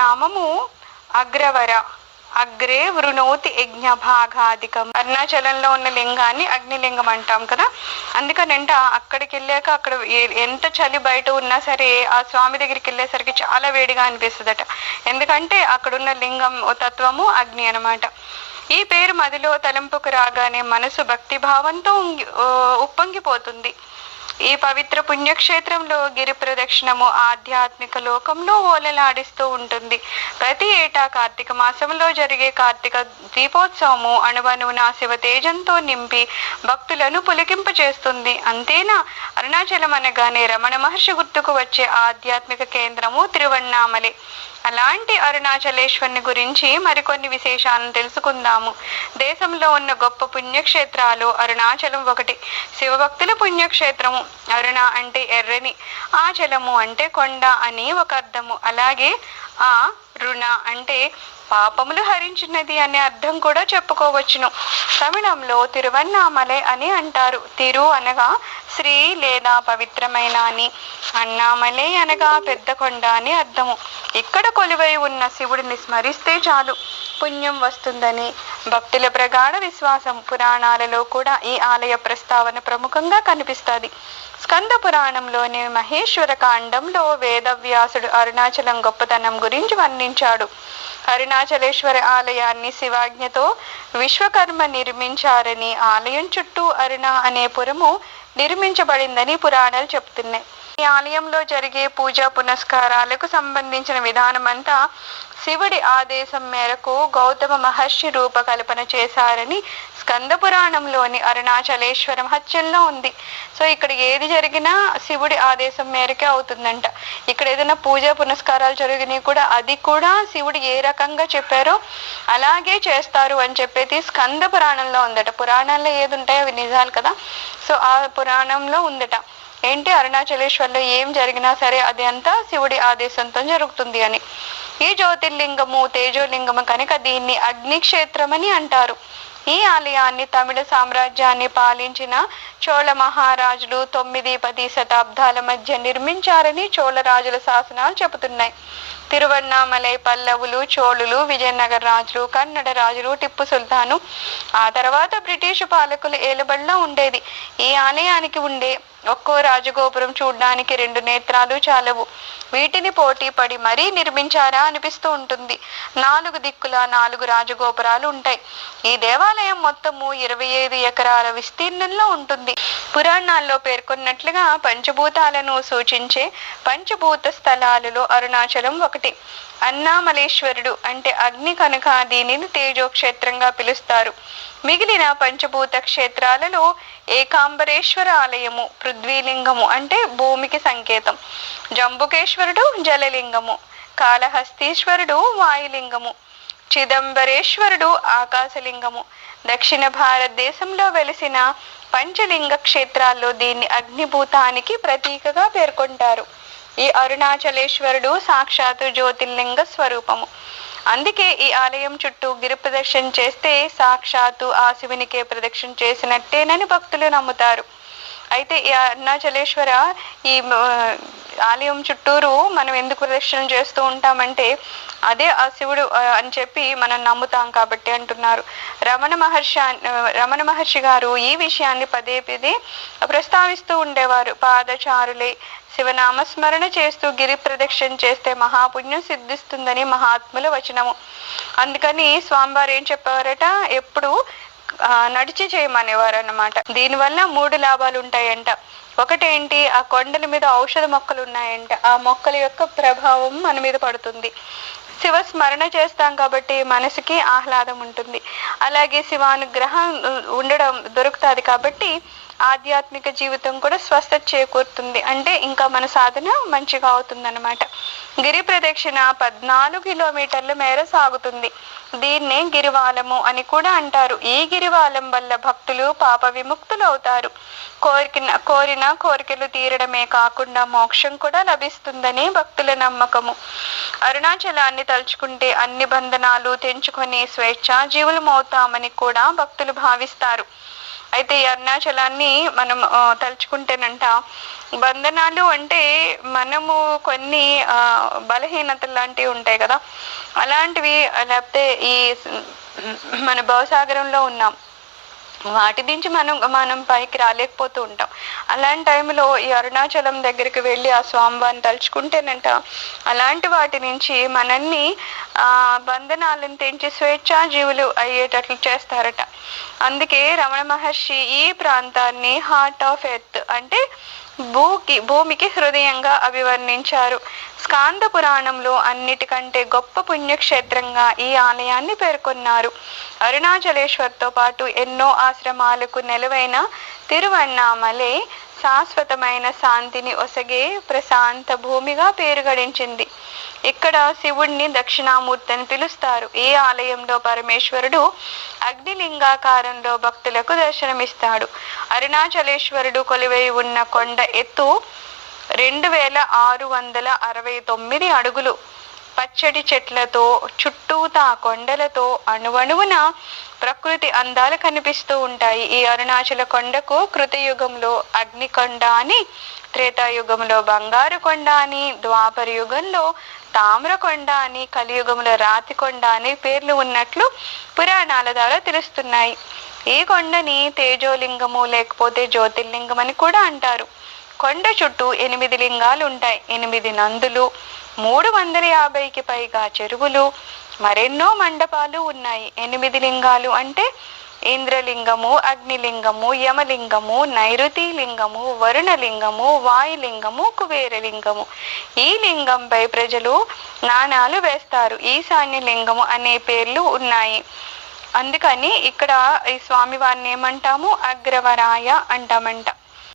నామము అగ్రవర. అగ్రే వృణోతి యజ్ఞ భాగాధికం. అరుణాచలంలో ఉన్న లింగాన్ని అగ్నిలింగం అంటాం కదా. అందుకనంట అక్కడికి వెళ్ళాక అక్కడ ఎంత చలి బయట ఉన్నా సరే ఆ స్వామి దగ్గరికి వెళ్ళేసరికి చాలా వేడిగా అనిపిస్తుందట. ఎందుకంటే అక్కడున్న లింగం తత్వము అగ్ని అనమాట. ఈ పేరు మదిలో తలంపుకు రాగానే మనసు భక్తి భావంతో ఉప్పొంగిపోతుంది. ఈ పవిత్ర పుణ్యక్షేత్రంలో గిరి ప్రదక్షిణము ఆధ్యాత్మిక లోకంలో ఓలలాడిస్తూ ఉంటుంది. ప్రతి ఏటా కార్తీక మాసంలో జరిగే కార్తీక దీపోత్సవము అణువణువున శివ తేజంతో నింపి భక్తులను పులికింప చేస్తుంది. అంతేనా, అరుణాచలం అనగానే రమణ మహర్షి గుర్తుకు వచ్చే ఆధ్యాత్మిక కేంద్రము తిరువణ్ణామలై. అలాంటి అరుణాచలేశ్వరుని గురించి మరికొన్ని విశేషాలను తెలుసుకుందాము. దేశంలో ఉన్న గొప్ప పుణ్యక్షేత్రాలు అరుణాచలం ఒకటి. శివభక్తుల పుణ్యక్షేత్రము. అరుణ అంటే ఎర్రని, ఆచలము అంటే కొండ అని ఒక అర్థము. అలాగే ఆ రుణ అంటే పాపములు హరించినది అనే అర్థం కూడా చెప్పుకోవచ్చును. తమిళంలో తిరువన్నామలై అని అంటారు. తిరు అనగా శ్రీ లేదా పవిత్రమైన అని, అన్నామలై అనగా పెద్ద కొండ అని అర్థము. ఇక్కడ కొలువై ఉన్న శివుడిని స్మరిస్తే చాలు పుణ్యం వస్తుందని భక్తుల ప్రగాఢ విశ్వాసం. పురాణాలలో కూడా ఈ ఆలయ ప్రస్తావన ప్రముఖంగా కనిపిస్తుంది. స్కంద పురాణంలోని మహేశ్వర కాండంలో వేదవ్యాసుడు అరుణాచలం గొప్పతనం గురించి వర్ణించాడు. అరుణాచలేశ్వర ఆలయాన్ని శివాజ్ఞతో విశ్వకర్మ నిర్మించారని, ఆలయం చుట్టూ అరుణ అనే పురము నిర్మించబడిందని పురాణాలు చెప్తున్నాయి. ఈ ఆలయంలో జరిగే పూజా పునస్కారాలకు సంబంధించిన విధానమంతా శివుడి ఆదేశం మేరకు గౌతమ మహర్షి రూపకల్పన చేశారని స్కంద పురాణంలోని అరుణాచలేశ్వర మహత్యంలో ఉంది. సో ఇక్కడ ఏది జరిగినా శివుడి ఆదేశం మేరకే అవుతుందంట. ఇక్కడ ఏదైనా పూజా పునస్కారాలు జరిగినాయి కూడా అది కూడా శివుడు ఏ రకంగా చెప్పారో అలాగే చేస్తారు అని చెప్పేది స్కంద పురాణంలో ఉందట. పురాణాల్లో ఏది ఉంటాయో అవి నిజాలు కదా. సో ఆ పురాణంలో ఉందట ఏంటి, అరుణాచలేశ్వర్లో ఏం జరిగినా సరే అది అంతా శివుడి ఆదేశంతో జరుగుతుంది అని. ఈ జ్యోతిర్లింగము తేజోలింగము కనుక దీన్ని అగ్నిక్షేత్రమని అంటారు. ఈ ఆలయాన్ని తమిళ సామ్రాజ్యాన్ని పాలించిన చోళ మహారాజులు 9-10 శతాబ్దాల మధ్య నిర్మించారని చోళరాజుల శాసనాలు చెబుతున్నాయి. తిరువణ్ణామలై పల్లవులు, చోళులు, విజయనగర రాజులు, కన్నడ రాజులు, టిప్పు సుల్తాను, ఆ తర్వాత బ్రిటిష్ పాలకులు ఏలుబడిలో ఉండేది. ఈ ఆలయానికి ఉండే ఒక్కో రాజగోపురం చూడ్డానికి 2 నేత్రాలు చాలవు. వీటిని పోటీ పడి మరీ నిర్మించారా అనిపిస్తూ ఉంటుంది. 4 దిక్కుల 4 రాజగోపురాలు ఉంటాయి. ఈ దేవాలయం మొత్తము 25 ఎకరాల విస్తీర్ణంలో ఉంటుంది. పురాణాల్లో పేర్కొన్నట్లుగా పంచభూతాలను సూచించే పంచభూత స్థలాలలో అరుణాచలం ఒకటి. అన్నామలేశ్వరుడు అంటే అగ్ని కనుక దీనిని తేజోక్షేత్రంగా పిలుస్తారు. మిగిలిన పంచభూత క్షేత్రాలలో ఏకాంబరేశ్వర ఆలయము పృథ్వీలింగము అంటే భూమికి సంకేతం, జంబుకేశ్వరుడు జలలింగము, కాళహస్తీశ్వరుడు వాయులింగము, చిదంబరేశ్వరుడు ఆకాశలింగము. దక్షిణ భారతదేశంలో వెలిసిన పంచలింగ క్షేత్రాల్లో దీన్ని అగ్నిభూతానికి ప్రతీకగా పేర్కొంటారు. ఈ అరుణాచలేశ్వరుడు సాక్షాత్తు జ్యోతిర్లింగ స్వరూపము. అందుకే ఈ ఆలయం చుట్టూ గిరి ప్రదక్షిణ చేస్తే సాక్షాత్తు ఆ శివునికే ప్రదక్షిణ చేసినట్టేనని భక్తులు నమ్ముతారు. అయితే ఈ అరుణాచలేశ్వర ఈ ఆలయం చుట్టూరు మనం ఎందుకు ప్రదక్షిణ చేస్తూ ఉంటామంటే అదే ఆ శివుడు అని చెప్పి మనం నమ్ముతాం కాబట్టి అంటున్నారు. రమణ మహర్షి గారు ఈ విషయాన్ని పదే ప్రస్తావిస్తూ ఉండేవారు. పాదచారులే శివనామస్మరణ చేస్తూ గిరి ప్రదక్షిణ చేస్తే మహాపుణ్యం సిద్ధిస్తుందని మహాత్ముల వచనము. అందుకని స్వామివారు ఏం చెప్పారట, ఎప్పుడు నడిచి చేయమనేవారు అన్నమాట. దీనివల్ల 3 లాభాలు ఉంటాయంట. ఒకటేంటి, ఆ కొండల మీద ఔషధ మొక్కలు ఉన్నాయంట. ఆ మొక్కల యొక్క ప్రభావం మన మీద పడుతుంది. శివ స్మరణ చేస్తాం కాబట్టి మనసుకి ఆహ్లాదం ఉంటుంది. అలాగే శివానుగ్రహం ఉండడం దొరుకుతుంది కాబట్టి ఆధ్యాత్మిక జీవితం కూడా స్వస్థత చేకూరుతుంది. అంటే ఇంకా మన సాధన మంచిగా అవుతుంది అన్నమాట. గిరి ప్రదక్షిణ 14 కిలోమీటర్ల మేర సాగుతుంది. దీన్నే గిరివాలము అని కూడా అంటారు. ఈ గిరివాలం వల్ల భక్తులు పాప విముక్తులు అవుతారు. కోరిన కోరికలు తీరడమే కాకుండా మోక్షం కూడా లభిస్తుందని భక్తుల నమ్మకము. అరుణాచలాన్ని తలుచుకుంటే అన్ని బంధనాలు తెంచుకొని స్వేచ్ఛా జీవులం అవుతామని కూడా భక్తులు భావిస్తారు. అయితే ఈ అరుణాచలాన్ని మనం తలుచుకుంటేనంట బంధనాలు అంటే మనము కొన్ని బలహీనతలు లాంటివి ఉంటాయి కదా, అలాంటివి, లేకపోతే ఈ మన భవసాగరంలో ఉన్నాం, వాటి నుంచి మనం పైకి రాలేకపోతూ ఉంటాం. అలాంటి టైంలో ఈ అరుణాచలం దగ్గరికి వెళ్ళి ఆ స్వామివారిని తలుచుకుంటేనంట అలాంటి వాటి నుంచి మనల్ని బంధనాలను తెంచి స్వేచ్ఛా జీవులు అయ్యేటట్లు చేస్తారట. అందుకే రమణ మహర్షి ఈ ప్రాంతాన్ని హార్ట్ ఆఫ్ ఎర్త్ అంటే భూమికి హృదయంగా అభివర్ణించారు. స్కాంద పురాణంలో అన్నిటికంటే గొప్ప పుణ్యక్షేత్రంగా ఈ ఆలయాన్ని పేర్కొన్నారు. అరుణాచలేశ్వర్తో పాటు ఎన్నో ఆశ్రమాలకు నెలవైన తిరువన్నామలై శాశ్వతమైన శాంతిని ఒసగే ప్రశాంత భూమిగా పేరు గడించింది. ఇక్కడ శివుణ్ణి దక్షిణామూర్తి అని పిలుస్తారు. ఈ ఆలయంలో పరమేశ్వరుడు అగ్నిలింగాకారంలో భక్తులకు దర్శనమిస్తాడు. అరుణాచలేశ్వరుడు కొలువై ఉన్న కొండ ఎత్తు 2669 అడుగులు. పచ్చడి చెట్లతో చుట్టూతా కొండలతో అణువణువున ప్రకృతి అందాలు కనిపిస్తూ ఉంటాయి. ఈ అరుణాచల కొండకు కృతయుగంలో అగ్నికొండ అని, త్రేతాయుగంలో బంగారు కొండ అని, ద్వాపర యుగంలో తామ్రకొండ అని, కలియుగంలో రాతికొండ అని పేర్లు ఉన్నట్లు పురాణాల ద్వారా తెలుస్తున్నాయి. ఈ కొండని తేజోలింగము లేకపోతే జ్యోతిర్లింగం అని కూడా అంటారు. కొండ చుట్టూ 8 లింగాలు ఉంటాయి. 8 నందులు, 350కి పైగా చెరువులు, మరెన్నో మండపాలు ఉన్నాయి. 8 లింగాలు అంటే ఇంద్రలింగము, అగ్నిలింగము, యమలింగము, నైరుతి లింగము, వరుణలింగము, వాయులింగము, కుబేరలింగము. ఈ లింగంపై ప్రజలు నాణాలు వేస్తారు. ఈశాన్య లింగము అనే పేర్లు ఉన్నాయి. అందుకని ఇక్కడ ఈ స్వామివారిని ఏమంటాము? అగ్రవరాయ అంటామంట.